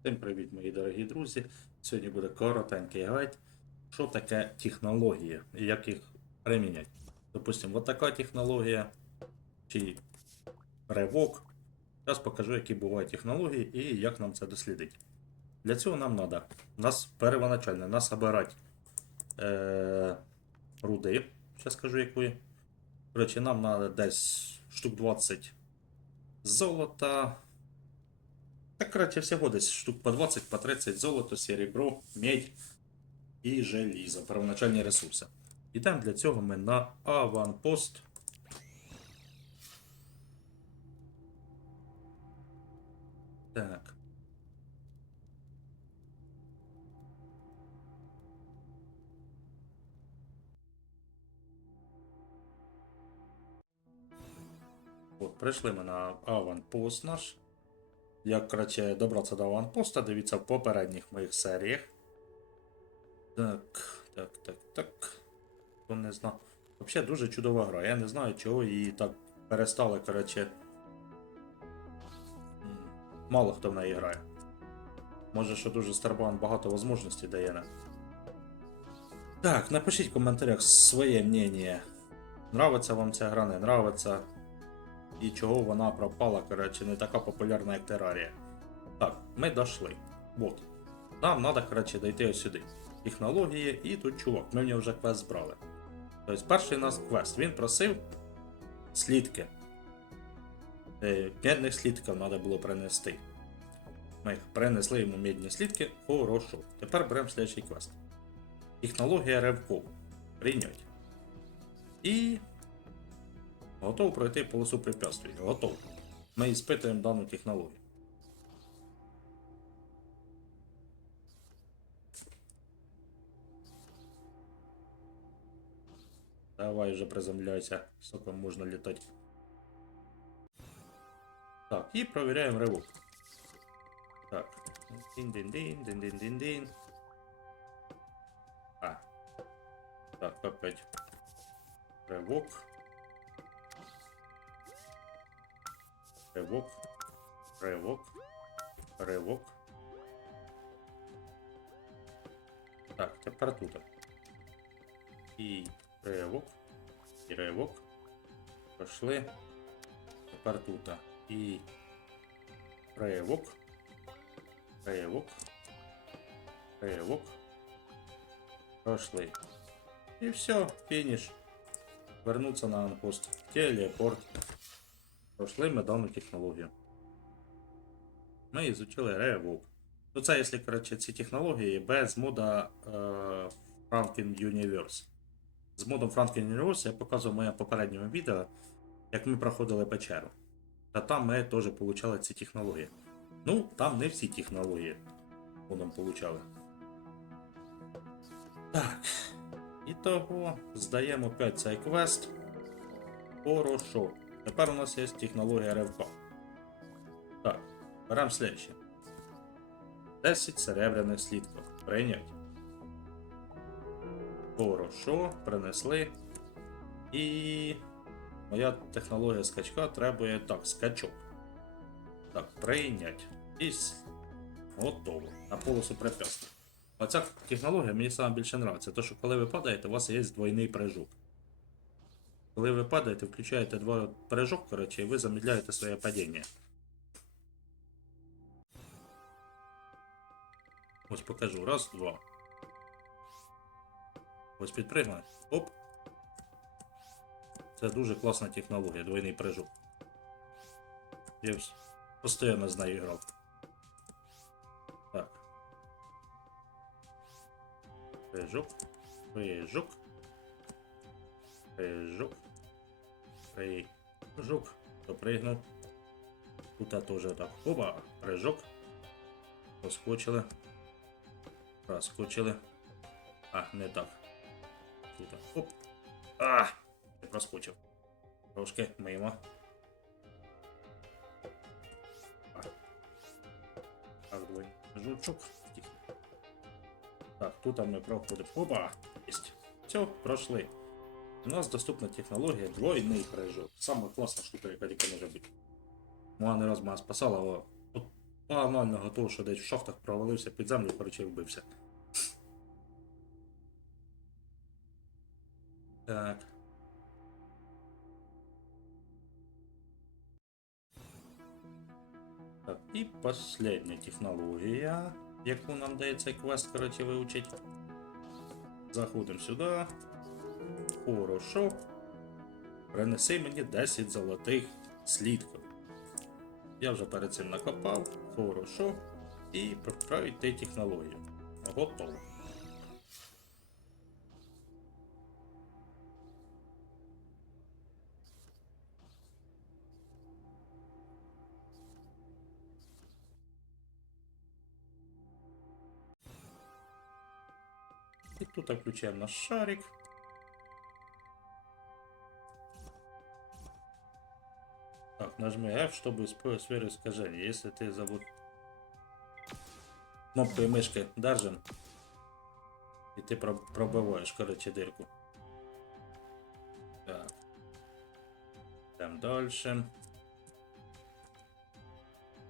Всім привіт, мої дорогі друзі. Сьогодні буде коротенький гайд, що таке технології і як їх приміняти. Допустимо, от така технологія чи ревок. Зараз покажу, які бувають технології і як нам це дослідити. Для цього нам треба нас первоначально насобирати е, руди. Зараз скажу якої. Коротше, нам треба десь штук 20 золота. Так, коротше, всього десь штук по 20, по 30 золото, серебро, медь і желізо. Первоначальні ресурси. Ідемо для цього ми на аванпост. Так. От, прийшли ми на аванпост наш. Як коротше, добратися до аванпоста, дивіться в попередніх моїх серіях. Так, так, так, так. Хто не знав. Взагалі дуже чудова гра. Я не знаю, чого її так перестали, коротше. Мало хто в неї грає. Може, що дуже Старбан багато можливостей дає нам. Так, напишіть в коментарях своє мнение. Нравиться вам ця гра, не нравиться. І чого вона пропала, коротше, не така популярна, як Терарія. Так, ми дошли. Вот. Нам треба, коротше, дойти ось сюди. Технології, і тут чувак, ми в нього вже квест збрали. Тобто перший у нас квест. Він просив слідки. Е, Медних слідків треба було принести. Ми їх принесли йому медні слідки. Хорошо. Тепер беремо слідчий квест. Технологія ревков. Прийнять. І Готов пройти полосу препятствий. Готов. Ми іспитуємо дану технологію. Давай вже приземляйся, сколько можна літати. Так, і провіряємо ривок. Так. Дин-дин-дин, дин-дин-дин-дин. А. Так, опять. Ривок. Ривок. Ривок. Ривок. Так, тепер тут. І ривок. І ривок. Пішли. Тепер тут. І ривок. Ривок. Ривок. Прошли. І все, фініш. Вернуться на анпост. Телепорт. Пройшли ми дану технологію. Ми ізучили Revok. Ну це, якщо коротше, ці технології без мода е, Universe. З модом Franken Universe я показував в моєму попередньому відео, як ми проходили печеру. Та там ми теж отримали ці технології. Ну, там не всі технології нам получали. Так. І того здаємо опять цей квест. Хорошо. Тепер у нас є технологія РФК. Так, беремо слідче. 10 серебряних слідків. Прийнять. Хорошо, принесли. І моя технологія скачка требує так, скачок. Так, прийнять. І готово. На полосу препятствий. Оця технологія мені саме більше подобається, тому що коли ви падаєте, у вас є двойний прыжок. Коли ви падаєте, включаєте два прыжок, коротше, і ви замедляєте своє падіння. Ось покажу. Раз, два. Ось підпригнули. Оп. Це дуже класна технологія, двойний прыжок. Я вс- постійно з нею грав. Так. Прыжок. Прыжок. Прыжок. Прыжок. Допригнув. Тут теж так. Опа. Прыжок. Проскочили. Проскочили. А, не так. Тут. Оп. А! Не проскочив. Трошки мимо. А. Так, двой. Жучок. Так, тут ми проходимо. Опа! Єсть. Все, пройшли. У нас доступна технологія двойний прыжок. Саме класна штука, яка тільки може бути. Ну, а не раз мене спасала, от банального того, що десь в шахтах провалився під землю, коротше, вбився. Так. Так, і последня технологія, яку нам дає цей квест, коротше, вивчити. Заходимо сюди. Хорошо. Принеси мені 10 золотих слідків. Я вже перед цим накопав. Хорошо. І пройти технологію. Готово. І тут включаємо наш шарик. Нажми F, чтобы исправить сферу искажения. Если ты забыл кнопкой мышкой держим, и ты про- пробиваешь, короче, дырку. Так. Там дальше.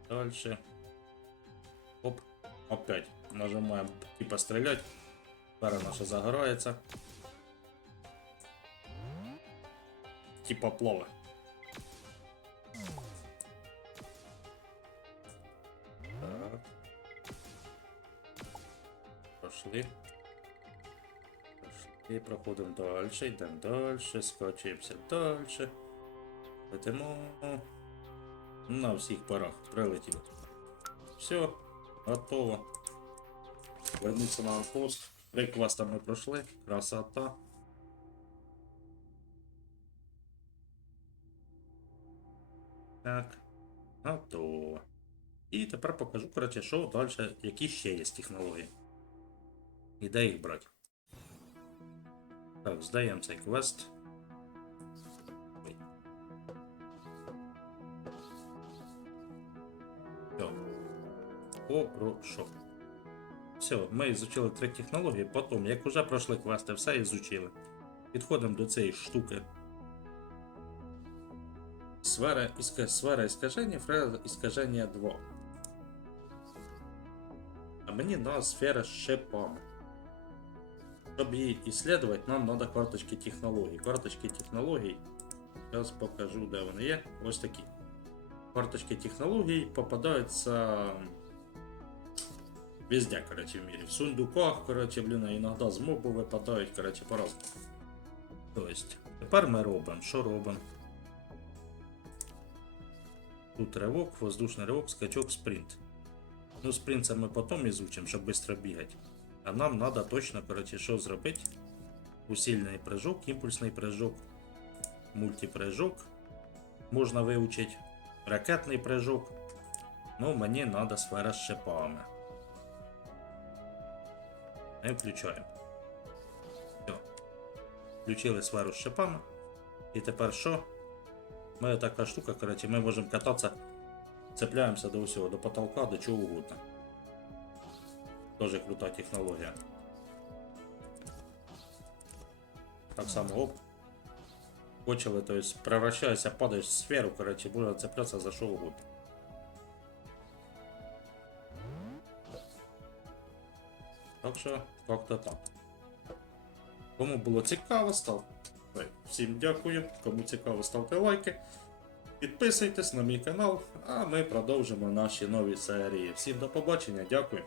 Дальше. Оп. Опять. Нажимаем типа стрелять. Пара наша загорається. Типа плова. Пошли. Пошли, проходимо далі, йдемо далі, скачуємося далі. Летимо. На всіх парах прилетіло. Все, готово. Вернуться на пост. Три квеста ми пройшли. Красота. Так. Готово. І тепер покажу, коротше, що далі, які ще є технології. І де їх брати. Так, здаємо цей квест. Все. Попрошу. Все, ми ізучили три технології, потім, як вже пройшли квести, все ізучили. Підходимо до цієї штуки. Сфера, іска, сфера іскаження, сфера іскаження 2. А мені на сфера з Щоб її ісследувати, нам треба карточки технологій. Карточки технологій. Зараз покажу, де вони є. Ось такі. Карточки технологій попадаються везде, короче, в мире. В сундуках, короче, блін, іноді з мобу випадають, короче, по-разному. Тобто, тепер ми робимо, що робимо? Тут ривок, воздушний ривок, скачок, спринт. Ну, спринт це ми потім изучим, щоб швидко бігати. А нам треба точно, короче, що зробити? Усилений прыжок, імпульсний прыжок, мультипрыжок. Можна вивчити. Ракетний прыжок. Ну, мені треба сфера з шипами. Ми включаємо. Все. Включили сферу з шипами. І тепер що? Ми така штука, коротше, ми можемо кататися, цепляємося до всього, до потолка, до чого угодно. Тоже крута технологія. Так само оп. Почали, то есть превращаешься, падаешь в сферу, короче, можно цепляться за что угодно. Так що, як-то так. Кому було цікаво, став. Всім дякую. Кому цікаво, ставте лайки. Підписуйтесь на мій канал, а ми продовжимо наші нові серії. Всім до побачення, дякую.